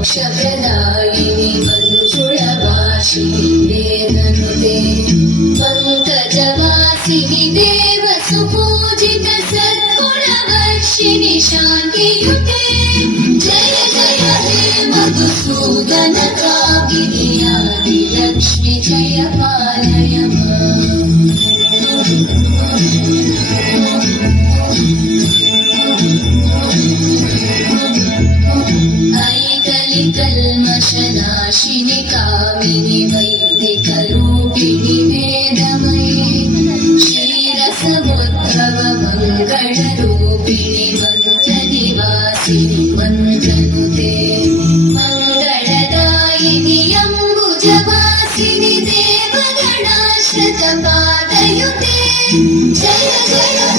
मोक्षप्रदायिनि मञ्जुळवासिनि वेदनुते पङ्कजवासिनि देवसुपूजित सद्गुणवर्षिणि शान्तियुते जय जय हे मधुसूदन कामिनि आदिलक्ष्मि जय पालय कल्मषनाशिनि कामिनि वैदिकरूपिणि वेदमये क्षीरसमुद्भव मङ्गलरूपिणि मन्त्रनिवासिनि मन्त्रनुते मङ्गलदायिनि अम्बुजवासिनि देवगणाश्रितपादयुते जय जय